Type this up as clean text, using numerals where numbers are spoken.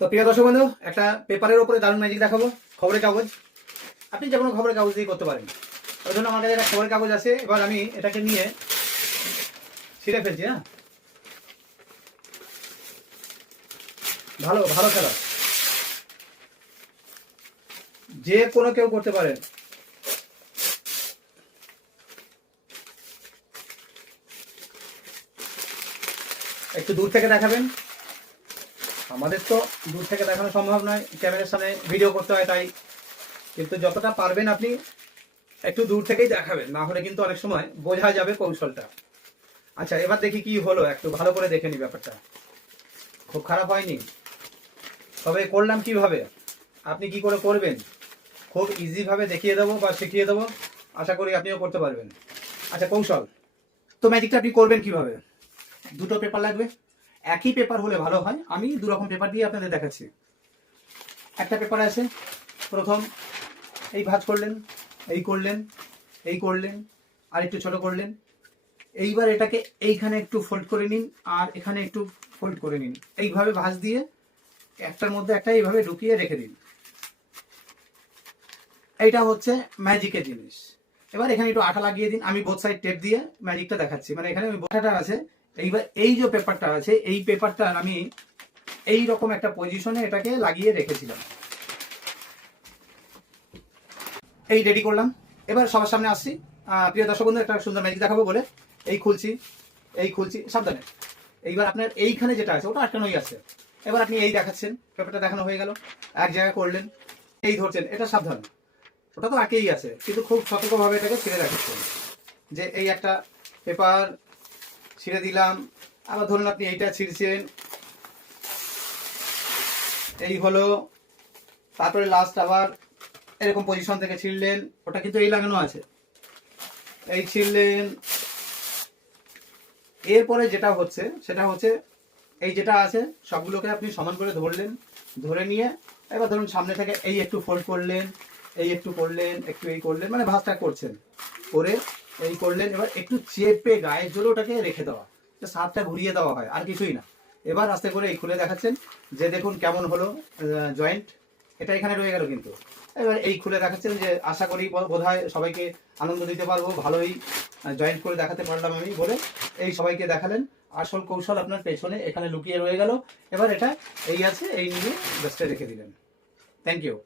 তো প্রিয় দর্শক বন্ধু, একটা পেপারের উপরে দারুণ ম্যাজিক দেখাবো। খবরের কাগজ, আপনি যে কোনো খবরের কাগজ দিয়ে করতে পারেন। ওই জন্য আমার কাছে একটা খবরের কাগজ আছে। এবার আমি এটাকে নিয়ে ছিঁড়ে ফেলছি। হ্যাঁ, ভালো ভালো খেলা, যে কোনো কেউ করতে পারেন। একটু দূর থেকে দেখাবেন, আমাদের তো দূর থেকে দেখানো সম্ভব নয়, ক্যামেরার সামনে ভিডিও করতে হয় তাই। কিন্তু যতটা পারবেন আপনি একটু দূর থেকেই দেখাবেন, না হলে কিন্তু অনেক সময় বোঝা যাবে কৌশলটা। আচ্ছা, এবার দেখি কি হলো, একটু ভালো করে দেখে নি ব্যাপারটা। খুব খারাপ হয়নি, তবে করলাম কিভাবে, আপনি কি করে করবেন খুব ইজি ভাবে দেখিয়ে দেবো বা শিখিয়ে দেবো। আশা করি আপনিও করতে পারবেন। আচ্ছা, কৌশল তো ম্যাজিকটা আপনি করবেন কিভাবে। দুটো পেপার লাগবে, একই পেপার হলে ভালো হয়। আমি দু রকম পেপার দিয়ে আপনাদের দেখাচ্ছি। একটা পেপার আছে, প্রথম এই ভাঁজ করলেন, এই করলেন, এই করলেন, আর একটু ছোট করলেন। এইবার এটাকে এইখানে একটু ফোল্ড করে নিন, আর এখানে একটু ফোল্ড করে নিন। এইভাবে ভাঁজ দিয়ে একটার মধ্যে একটা এইভাবে ঢুকিয়ে রেখে দিন। এইটা হচ্ছে ম্যাজিকের জিনিস। এবার এখানে একটু আঠা লাগিয়ে দিন। আমি বোথ সাইড টেপ দিয়ে ম্যাজিকটা দেখাচ্ছি। মানে এখানে আঠাটা আছে। এইবার এই যে পেপারটা আছে, এই পেপারটা আমি এই রকম একটা পজিশনে এটাকে লাগিয়ে রেখেছিলাম। এই রেডি করলাম। এবার সবার সামনে আসছি। প্রিয় দর্শক বন্ধু, একটা সুন্দর ম্যাজিক দেখাবো বলে এই খুলছি, এই খুলছি, সাবধানে। এইবার আপনার এইখানে যেটা আছে ওটা আটকানোই আছে। এবার আপনি এই দেখাচ্ছেন, পেপারটা দেখানো হয়ে গেল, এক জায়গায় করলেন, এই ধরছেন, এটা সাবধান। ওটা তো আঁকেই আছে, কিন্তু খুব সতর্কভাবে এটাকে ছিঁড়ে রাখছেন। যে এই একটা পেপার ছিঁড়ে দিলাম। আবার ধরুন আপনি এইটা ছিঁড়ছেন, এই হলো। তারপরে লাস্ট আবার এরকম পজিশন থেকে ছিঁড়লেন, ওটা কিন্তু এই লাগানো আছে, এই ছিঁড়লেন। এরপরে যেটা হচ্ছে সেটা হচ্ছে এই যেটা আছে সবগুলোকে আপনি সমান করে ধরলেন, ধরে নিয়ে এবার ধরুন সামনে থেকে এই একটু ফোল্ড করলেন, এই একটু করলেন, একটু এই করলেন, মানে ভাঁজটা করছেন, করে এই করলেন। এবার একটু চেপে গায়ে জোরে ওটাকে রেখে দেওয়া, সাতটা ঘুরিয়ে দেওয়া হয়, আর কিছুই না। এবার আস্তে করে এই খুলে দেখাচ্ছেন যে দেখুন কেমন হলো জয়েন্ট। এটা এখানে রয়ে গেল, কিন্তু এবার এই খুলে দেখাচ্ছেন যে আশা করি বোধহয় সবাইকে আনন্দ দিতে পারবো, ভালোই জয়েন্ট করে দেখাতে পারলাম আমি বলে এই সবাইকে দেখালেন। আসল কৌশল আপনার পেছনে এখানে লুকিয়ে রয়ে গেল। এবার এটা এই আছে, এই নিয়ে ব্যস্ত রেখে দিলেন। Thank you.